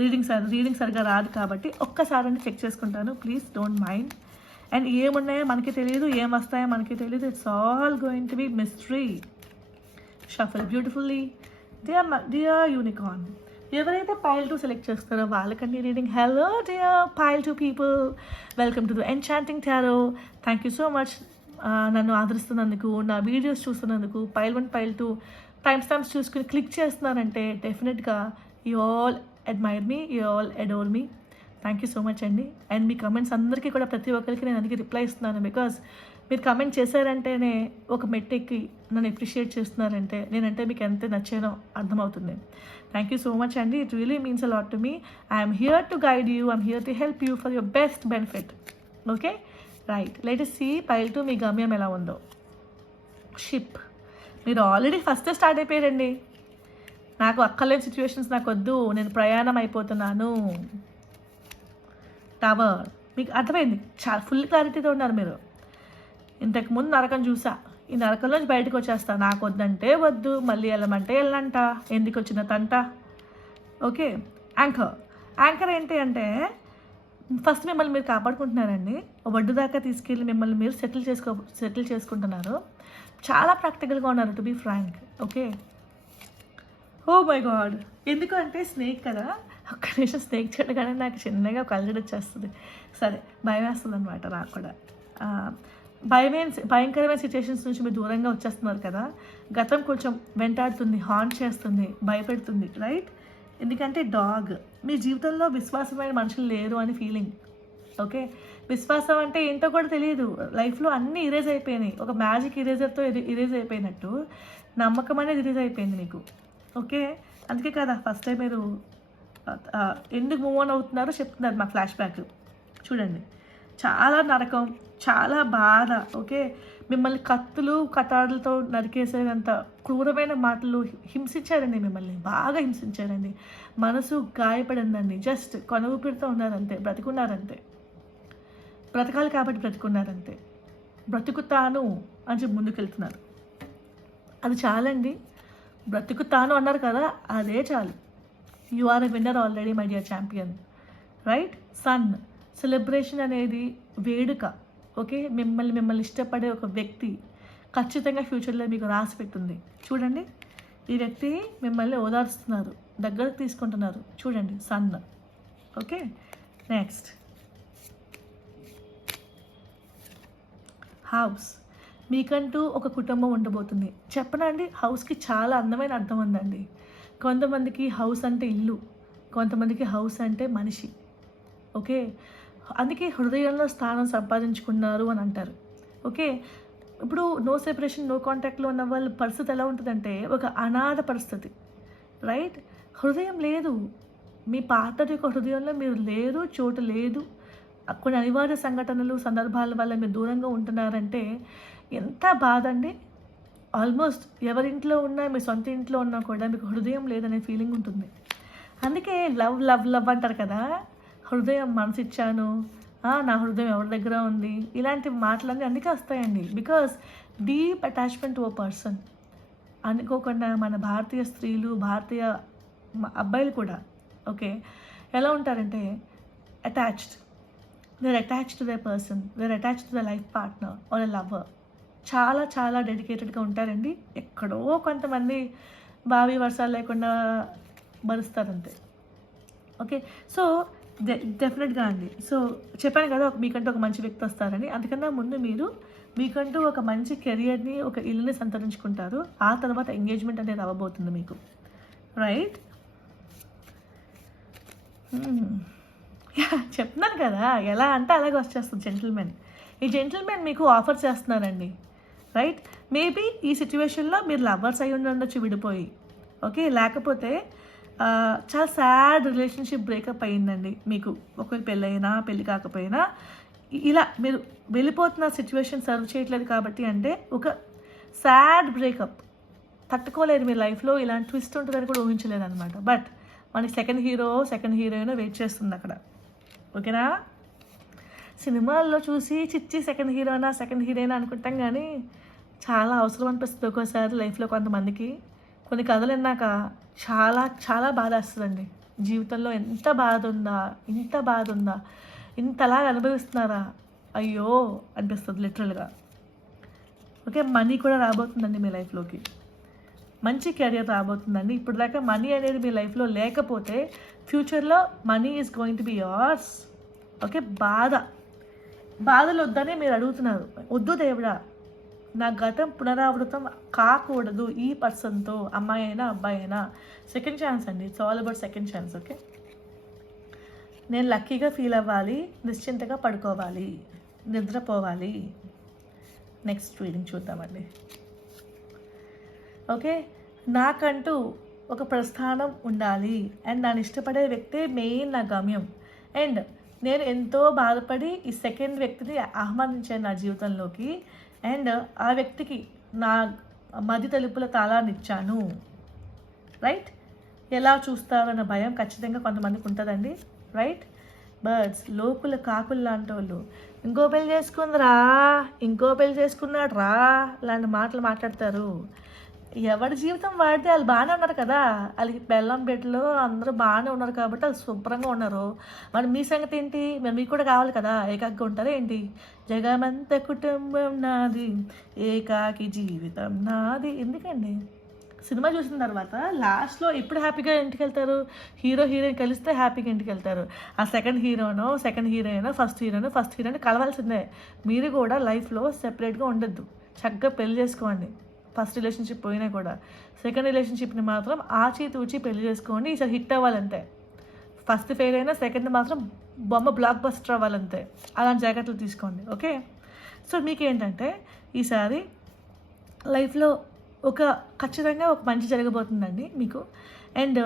రీడింగ్ సరిగా రాదు కాబట్టి ఒక్కసారి అంటే చెక్ చేసుకుంటాను, ప్లీజ్ డోంట్ మైండ్. అండ్ ఏమున్నాయో మనకి తెలియదు, ఏం వస్తాయో మనకి తెలియదు. It's all going to be mystery. Shuffle beautifully. Dear unicorn, ఎవరైతే పైల్ 2 సెలెక్ట్ చేస్తారో వాళ్ళకండి reading. Hello dear pile 2 people, welcome to the enchanting tarot. Thank you so much నన్ను ఆదరిస్తున్నందుకు, నా వీడియోస్ చూస్తున్నందుకు. పైల్ 1 పైల్ 2 టైం స్టాంప్స్ చూసుకుని click చేస్తున్నారంటే డెఫినెట్గా you all admire me, you all adore me. Thank you so much అండి. And మీ comments అందరికీ కూడా ప్రతి ఒక్కరికి నేను అందుకే రిప్లై ఇస్తున్నాను. బికాజ్ మీరు కమెంట్ చేశారంటేనే ఒక మెట్టెక్కి నన్ను అప్రిషియేట్ చేస్తున్నారంటే నేనంటే మీకు ఎంత నచ్చానో అర్థమవుతుంది. థ్యాంక్ యూ సో మచ్ అండి. It really means a lot to me. I'm here to guide you, I'm here to help you for your best benefit. Okay right, let us see pile 2 మీ గమ్యం ఎలా ఉందో. Ship, మీరు already first start అయిపోయారండి. నాకు అక్కర్లేని situations నాకు వద్దు, నేను ప్రయాణం అయిపోతున్నాను. టవర్, మీకు అర్థమైంది, చాలా ఫుల్ క్లారిటీతో ఉన్నారు మీరు. ఇంతకుముందు నరకం చూసా, ఈ నరకంలోంచి బయటకు వచ్చేస్తా, నాకు వద్దంటే వద్దు, మళ్ళీ వెళ్ళమంటే వెళ్ళంట, ఎందుకు వచ్చిన తంట. ఓకే, యాంకర్ ఏంటి అంటే ఫస్ట్ మిమ్మల్ని మీరు కాపాడుకుంటున్నారండి. ఒడ్డు దాకా తీసుకెళ్ళి మిమ్మల్ని మీరు సెటిల్ చేసుకుంటున్నారు. చాలా ప్రాక్టికల్గా ఉన్నారు, to be frank. Okay, oh my god, ఎందుకు అంటే స్నేక్ కదా, ఒక్క నిమిషం స్నేక్ చూడగానే నాకు చిన్నగా కళ్ళజడి వచ్చేస్తుంది. సరే, భయం వేస్తుంది అనమాట నాకు కూడా. భయంకరమైన సిచ్యువేషన్స్ నుంచి మీరు దూరంగా వచ్చేస్తున్నారు కదా. గతం కొంచెం వెంటాడుతుంది, హాంట్ చేస్తుంది, భయపెడుతుంది, రైట్. ఎందుకంటే డాగ్, మీ జీవితంలో విశ్వాసమైన మనుషులు లేరు అని ఫీలింగ్. ఓకే, విశ్వాసం అంటే ఏంటో కూడా తెలియదు. లైఫ్లో అన్నీ ఇరేజ్ అయిపోయినాయి, ఒక మ్యాజిక్ ఇరేజర్తో ఇరేజ్ అయిపోయినట్టు నమ్మకం అనేది ఇరేజ్ అయిపోయింది మీకు. ఓకే, అందుకే కదా ఫస్ట్ టైం మీరు ఎందుకు మూవ్ ఆన్ అవుతున్నారో చెప్తున్నారు మా ఫ్లాష్ బ్యాక్. చూడండి, చాలా నరకం, చాలా బాధ. ఓకే, మిమ్మల్ని కత్తులు కటారులతో నరికేసేంత క్రూరమైన మాటలు హింసించారండి, మిమ్మల్ని బాగా హింసించారండి. మనసు గాయపడిందండి. జస్ట్ కొనవుపిడితో ఉన్నారంతే, బ్రతికున్నారంతే. బ్రతకాలి కాబట్టి బ్రతికున్నారంతే. బ్రతుకుతాను అని చెప్పి ముందుకెళ్తున్నారు. అది చాలండి. బ్రతుకుతాను అన్నారు కదా, అదే చాలు. You are a winner already my dear champion, right. Sun, celebration అనేది వేడుక. ఓకే, మిమ్మల్ని ఇష్టపడే ఒక వ్యక్తి ఖచ్చితంగా ఫ్యూచర్లో మీకు రాసి పెట్టుంది. చూడండి, ఈ వ్యక్తి మిమ్మల్ని ఓదార్స్తున్నారు, దగ్గరకు తీసుకుంటున్నారు. చూడండి, సన్. Okay, next house. మీకంటూ ఒక కుటుంబం ఉండబోతుంది. చెప్పనండి, హౌస్కి చాలా అందమైన అర్థం ఉందండి. కొంతమందికి హౌస్ అంటే ఇల్లు, కొంతమందికి హౌస్ అంటే మనిషి. ఓకే, అందుకే హృదయంలో స్థానం సంపాదించుకున్నారు అని అంటారు. ఓకే, ఇప్పుడు నో సెపరేషన్ నో కాంటాక్ట్లో ఉన్న వాళ్ళ పరిస్థితి ఎలా ఉంటుందంటే ఒక అనాథ పరిస్థితి, రైట్. హృదయం లేదు, మీ పార్ట్నర్ యొక్క హృదయంలో మీరు లేరు, చోటు లేదు. కొన్ని అనివార్య సంఘటనలు సందర్భాల వల్ల మీరు దూరంగా ఉంటున్నారంటే ఎంత బాధ అండి. ఆల్మోస్ట్ ఎవరింట్లో ఉన్నా, మీ సొంత ఇంట్లో ఉన్నా కూడా మీకు హృదయం లేదనే ఫీలింగ్ ఉంటుంది. అందుకే లవ్ లవ్ లవ్ అంటారు కదా, హృదయం మనసు ఇచ్చాను, నా హృదయం ఎవరి దగ్గర ఉంది, ఇలాంటి మాటలన్నీ అందుకే వస్తాయండి. Because deep attachment to a person. అనుకోకుండా మన భారతీయ స్త్రీలు, భారతీయ అబ్బాయిలు కూడా ఓకే ఎలా ఉంటారంటే attached. they're attached to their person, they're attached to the life partner or a lover. చాలా చాలా డెడికేటెడ్గా ఉంటారండి. ఎక్కడో కొంతమంది బావి వర్షాలు లేకుండా భరుస్తారంతే. ఓకే, సో డెఫినెట్గా అండి. సో చెప్పాను కదా, మీకంటూ ఒక మంచి వ్యక్తి వస్తారని. అందుకన్నా ముందు మీరు మీకంటూ ఒక మంచి కెరియర్ని, ఒక ఇల్లుని సంతరించుకుంటారు. ఆ తర్వాత ఎంగేజ్మెంట్ అనేది అవ్వబోతుంది మీకు, రైట్. చెప్తున్నాను కదా, ఎలా అంటే అలాగే వచ్చేస్తుంది జెంటిల్మెన్. ఈ జెంటిల్మెన్ మీకు ఆఫర్ చేస్తున్నారండి, రైట్. మేబీ ఈ సిచ్యువేషన్లో మీరు లవర్స్ అయి ఉండొచ్చు విడిపోయి. ఓకే, లేకపోతే చాలా సాడ్ రిలేషన్షిప్ బ్రేకప్ అయ్యిందండి మీకు. ఒకవేళ పెళ్ళైనా పెళ్ళి కాకపోయినా ఇలా మీరు వెళ్ళిపోతున్న సిచ్యువేషన్ సర్వ్ చేయట్లేదు కాబట్టి అంటే ఒక సాడ్ బ్రేకప్ తట్టుకోలేదు. మీ లైఫ్లో ఇలాంటి ట్విస్ట్ ఉంటుందని కూడా ఊహించలేదు అనమాట. బట్ మనకి సెకండ్ హీరోయిన్ వెయిట్ చేస్తుంది అక్కడ. ఓకేనా? సినిమాల్లో చూసి చిచ్చి సెకండ్ హీరోయిన్ అనుకుంటాం కానీ చాలా అవసరం అనిపిస్తుంది ఒక్కోసారి లైఫ్లో కొంతమందికి. కొన్ని కథలు విన్నాక చాలా చాలా బాధ వస్తుందండి. జీవితంలో ఇంత బాధ ఉందా, ఇంతలాగా అనుభవిస్తున్నారా, అయ్యో అనిపిస్తుంది లిటరల్గా. ఓకే, మనీ కూడా రాబోతుందండి మీ లైఫ్లోకి, మంచి కెరియర్ రాబోతుందండి. ఇప్పుడు దాకా మనీ అనేది మీ లైఫ్లో లేకపోతే ఫ్యూచర్లో money is going to B yours. Okay, బాధలు వద్దనే మీరు అడుగుతున్నారు. వద్దు దేవుడా, నా గతం పునరావృతం కాకూడదు ఈ పర్సన్తో, అమ్మాయి అయినా అబ్బాయి అయినా. సెకండ్ ఛాన్స్ అండి, it's all about second chance. Okay, నేను లక్కీగా ఫీల్ అవ్వాలి, నిశ్చింతగా పడుకోవాలి, నిద్రపోవాలి. నెక్స్ట్ రీడింగ్ చూద్దామండి. ఓకే, నాకంటూ ఒక ప్రస్థానం ఉండాలి అండ్ నన్ను ఇష్టపడే వ్యక్తే మెయిన్ నా గమ్యం. అండ్ నేను ఎంతో బాధపడి ఈ సెకండ్ వ్యక్తిని ఆహ్వానించాను నా జీవితంలోకి. అండ్ ఆ వ్యక్తికి నా మది తలుపుల తాళాన్ని ఇచ్చాను. రైట్, ఎలా చూస్తారన్న భయం ఖచ్చితంగా కొంతమందికి ఉంటుందండి. రైట్, బర్డ్స్, లోకుల కాకులు లాంటి వాళ్ళు ఇంకో పెళ్లి చేసుకున్నాడు రా లాంటి మాటలు మాట్లాడతారు. ఎవరి జీవితం వాడితే వాళ్ళు బాగానే ఉన్నారు కదా, వాళ్ళకి బెల్లం బిడ్డలు అందరూ బాగానే ఉన్నారు కాబట్టి వాళ్ళు శుభ్రంగా ఉన్నారు. మరి మీ సంగతి ఏంటి? మరి మీకు కూడా కావాలి కదా, ఏకాకిగా ఉంటారా ఏంటి? జగమంత కుటుంబం నాది, ఏకాకి జీవితం నాది. ఎందుకండి సినిమా చూసిన తర్వాత లాస్ట్లో ఎప్పుడు హ్యాపీగా ఇంటికి వెళ్తారు? హీరోయిన్ కలిస్తే హ్యాపీగా ఇంటికి వెళ్తారు. ఆ సెకండ్ హీరోయిన్ ఫస్ట్ హీరోయిన్ కలవాల్సిందే. మీరు కూడా లైఫ్లో సెపరేట్గా ఉండొద్దు, చక్కగా పెళ్లి చేసుకోండి. ఫస్ట్ రిలేషన్షిప్ పోయినా కూడా సెకండ్ రిలేషన్షిప్ని మాత్రం ఆచితూచి పెళ్లి చేసుకోండి. ఈసారి హిట్ అవ్వాలంతే. ఫస్ట్ ఫెయిల్ అయినా సెకండ్ మాత్రం బొమ్మ బ్లాక్ బస్టర్ అవ్వాలంతే. అలాంటి జాగ్రత్తలు తీసుకోండి. ఓకే, సో మీకేంటంటే ఈసారి లైఫ్లో ఖచ్చితంగా ఒక మంచి జరగబోతుందండి మీకు. అండ్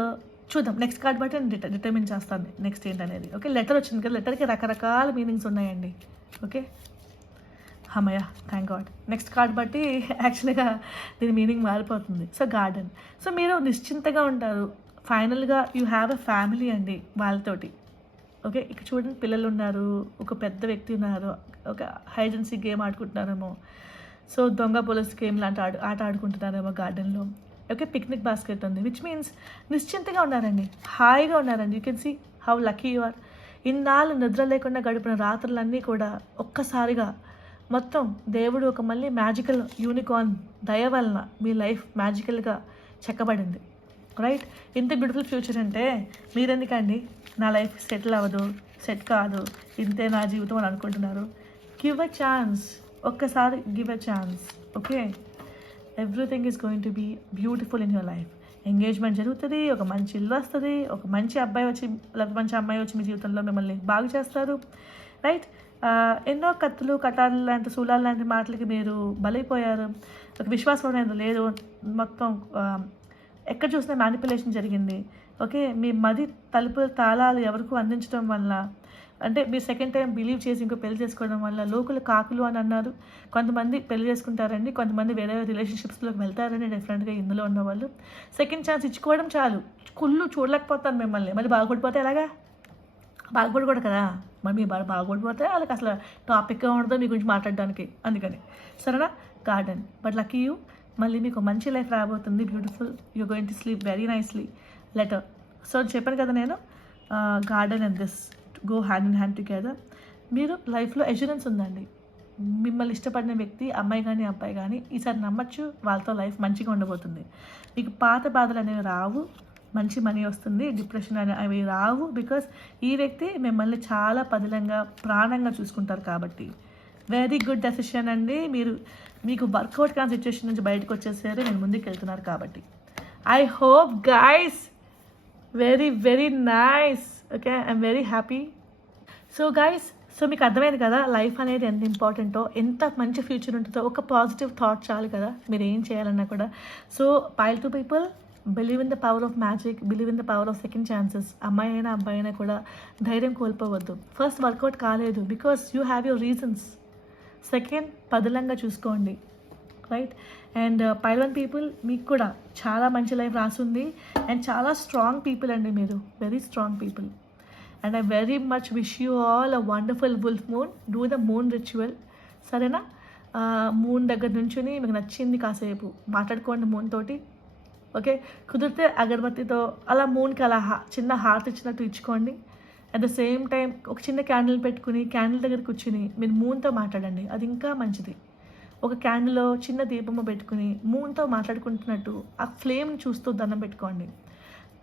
చూద్దాం నెక్స్ట్ కార్డ్ బట్టి నేను డిటర్మిన్ చేస్తాను నెక్స్ట్ ఏంటనేది. ఓకే, లెటర్ వచ్చింది కదా, లెటర్కి రకరకాల మీనింగ్స్ ఉన్నాయండి. ఓకే, అమ్మయ్య, థ్యాంక్ గాడ్. నెక్స్ట్ కార్డ్ బట్టి యాక్చువల్గా దీని మీనింగ్ మారిపోతుంది. సో గార్డెన్, సో మీరు నిశ్చింతగా ఉంటారు. ఫైనల్గా యూ హ్యావ్ ఎ ఫ్యామిలీ అండి వాళ్ళతోటి. ఓకే, ఇక్కడ చూడండి, పిల్లలు ఉన్నారు, ఒక పెద్ద వ్యక్తి ఉన్నారు, ఒక హైడ్ అండ్ సీక్ గేమ్ ఆడుకుంటున్నారేమో, సో దొంగ పోలీస్ గేమ్ లాంటి ఆట ఆడుకుంటున్నారేమో గార్డెన్లో. ఓకే, పిక్నిక్ బాస్కెట్ ఉంది, విచ్ మీన్స్ నిశ్చింతగా ఉన్నారండి, హాయిగా ఉన్నారండి. You can see how lucky you are. ఇన్నాళ్ళు నిద్ర లేకుండా గడిపిన రాత్రులన్నీ కూడా ఒక్కసారిగా మొత్తం దేవుడు ఒక మళ్ళీ మ్యాజికల్ యూనికార్న్ దయ వలన మీ లైఫ్ మ్యాజికల్గా చెక్కబడింది. రైట్, ఇంత బ్యూటిఫుల్ ఫ్యూచర్ అంటే మీరెందుకండి నా లైఫ్ సెట్ కాదు, ఇంతే నా జీవితం అని అనుకుంటున్నారు? గివ్ అ ఛాన్స్, ఒక్కసారి give a chance. Okay, everything is going to be beautiful in your life. Engagement జరుగుతుంది, ఒక మంచి ఇల్లు వస్తుంది, ఒక మంచి అబ్బాయి వచ్చి లేకపోతే మంచి అమ్మాయి వచ్చి మీ జీవితంలో మిమ్మల్ని బాగు చేస్తారు. రైట్, ఎన్నో కత్తులు కటార్లు లాంటి శూలాలు లాంటి మాటలకి మీరు బలైపోయారు. ఒక విశ్వాసం అనేది లేదు, మొత్తం ఎక్కడ చూసినా మ్యానిపులేషన్ జరిగింది. ఓకే, మీ మది తలుపుల తాళాలు ఎవరికూ అందించడం వల్ల, అంటే మీరు సెకండ్ టైం బిలీవ్ చేసి ఇంకో పెళ్లి చేసుకోవడం వల్ల లోకులు కాకులు అని అన్నారు. కొంతమంది పెళ్లి చేసుకుంటారండి, కొంతమంది వేరే రిలేషన్షిప్స్లోకి వెళ్తారండి. డిఫరెంట్గా ఇందులో ఉన్న వాళ్ళు సెకండ్ ఛాన్స్ ఇచ్చుకోవడం చాలు, కుళ్ళు చూడలేకపోతాను మిమ్మల్ని. మళ్ళీ బాగుపడిపోతే ఎలాగా? బాగుపడకూడదు కదా, మరి మీ బాగుపడిపోతే వాళ్ళకి అసలు టాపిక్గా ఉండదు మీ గురించి మాట్లాడడానికి. అందుకని సరేనా, గార్డెన్. బట్ లక్కీ యూ, మళ్ళీ మీకు మంచి లైఫ్ రాబోతుంది. Beautiful, you going to sleep very nicely. Letter, so చెప్పాను కదా నేను, garden and this go hand in hand together. మీరు లైఫ్లో ఎష్యూరెన్స్ ఉందండి. మిమ్మల్ని ఇష్టపడిన వ్యక్తి, అమ్మాయి కానీ అబ్బాయి కానీ, ఈసారి నమ్మచ్చు, వాళ్ళతో లైఫ్ మంచిగా ఉండబోతుంది. మీకు పాత బాధలు అనేవి రావు, మంచి మనీ వస్తుంది, డిప్రెషన్ అవి రావు. బికాస్ ఈ వ్యక్తి మిమ్మల్ని చాలా పదిలంగా ప్రాణంగా చూసుకుంటారు కాబట్టి. వెరీ గుడ్ డెసిషన్ అండి. మీకు వర్కౌట్ కాని సిచ్యువేషన్ నుంచి బయటకు వచ్చేసారు, మీరు ముందుకు వెళ్తున్నారు కాబట్టి. I hope guys, very very nice. Okay, I'm very happy. So guys, so మీకు అర్థమైంది కదా లైఫ్ అనేది ఎంత ఇంపార్టెంటో, ఎంత మంచి ఫ్యూచర్ ఉంటుందో. ఒక పాజిటివ్ థాట్ చాలు కదా మీరు ఏం చేయాలన్నా కూడా. So pile to people, believe in the power of magic, believe in the power of second chances. అమ్మాయి అయినా అబ్బాయి అయినా కూడా ధైర్యం కోల్పోవద్దు. ఫస్ట్ వర్కౌట్ కాలేదు because you have your reasons. Second, పదిలంగా చూసుకోండి. రైట్. అండ్ పైల్వాన్ పీపుల్ మీకు కూడా చాలా మంచి లైఫ్ రాసుంది. అండ్ చాలా స్ట్రాంగ్ పీపుల్ అండి మీరు, very strong people. And I very much wish you all a wonderful wolf moon. Do the moon ritual, సరేనా? మూన్ దగ్గర నుంచుని మీకు నచ్చింది కాసేపు మాట్లాడుకోండి మూన్ తోటి, ఓకే? కుదిరితే అగరబత్తితో అలా మూన్కి అలా చిన్న హార్ట్ ఇచ్చినట్టు ఇచ్చుకోండి. అట్ ద సేమ్ టైం ఒక చిన్న క్యాండిల్ పెట్టుకుని క్యాండిల్ దగ్గర కూర్చుని మీరు మూన్తో మాట్లాడండి, అది ఇంకా మంచిది. ఒక క్యాండిల్లో చిన్న దీపము పెట్టుకుని మూన్తో మాట్లాడుకుంటున్నట్టు ఆ ఫ్లేమ్ని చూస్తూ దండం పెట్టుకోండి.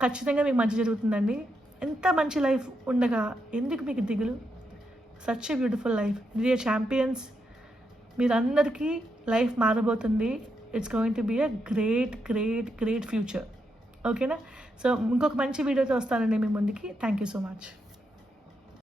ఖచ్చితంగా మీకు మంచి జరుగుతుందండి. ఎంత మంచి లైఫ్ ఉండగా ఎందుకు మీకు దిగులు? Such a beautiful life. Dear champions, మీరందరికీ లైఫ్ మారబోతుంది. It's going to be a great great great future, ఓకేనా? సో ఇంకొక మంచి వీడియోతో వస్తానండి మీ ముందుకి. Thank you so much.